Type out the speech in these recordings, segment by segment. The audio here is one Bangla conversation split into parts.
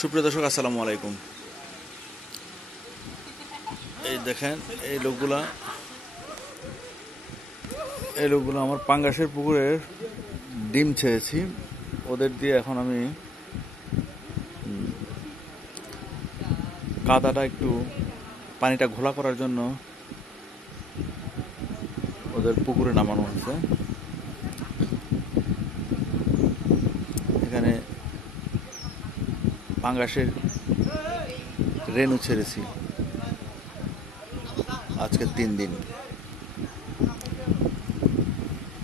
সুপ্রিয় দর্শক, আসসালামু আলাইকুম। এই দেখেন, এই লোকগুলা আমার পাঙ্গাসের পুকুরের ডিম ছেড়েছি। ওদের দিয়ে এখন আমি কাদাটা একটু পানিটা ঘোলা করার জন্য ওদের পুকুরে নামানো হয়েছে। এখানে পাঙ্গাসের রেনু ছেড়েছি আজকে 3 দিন।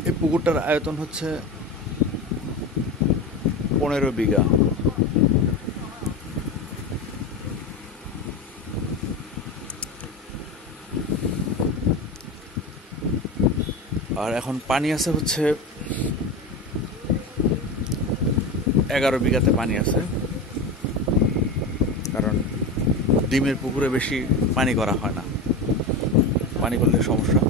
এই পুকুরটার আয়তন হচ্ছে 15 বিঘা। আর এখন পানি আছে হচ্ছে 11 বিঘাতে পানি আছে, কারণ ডিমের পুকুরে বেশি পানি করা হয় না, পানি করলে সমস্যা।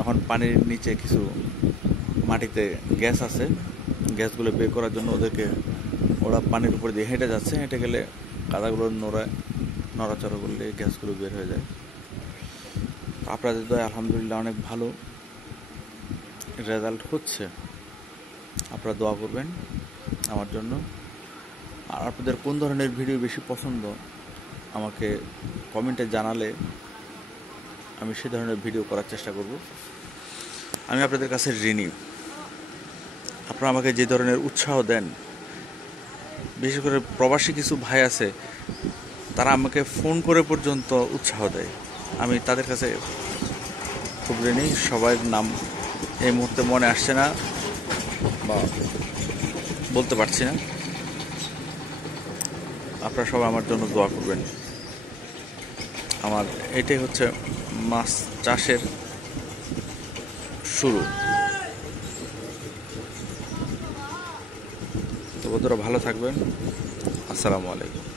এখন পানির নিচে কিছু মাটিতে গ্যাস আছে, গ্যাসগুলো বের করার জন্য ওরা পানির উপর দিয়ে হেঁটে যাচ্ছে। হেঁটে গেলে কাদাগুলো নড়াচড়া করলে গ্যাসগুলো বের হয়ে যায়। আপনাদের দয় আলহামদুলিল্লাহ অনেক ভালো রেজাল্ট হচ্ছে। আপনারা দোয়া করবেন আমার জন্য। আর আপনাদের কোন ধরনের ভিডিও বেশি পছন্দ আমাকে কমেন্টে জানালে আমি সে ধরনের ভিডিও করার চেষ্টা করব। আমি আপনাদের কাছে ঋণী। আপনারা আমাকে যে ধরনের উৎসাহ দেন, বিশেষ করে প্রবাসী কিছু ভাই আছে, তারা আমাকে ফোন করে পর্যন্ত উৎসাহ দেয়। আমি তাদের কাছে খুব ঋণী। সবার নাম এই মুহূর্তে মনে আসছে না বা বলতে পারছি না। আপনারা সবাই আমার জন্য দোয়া করবেন। আমার এটাই হচ্ছে মাছ চাষের শুরু। তো বন্ধুরা, ভালো থাকবেন। আসসালামু আলাইকুম।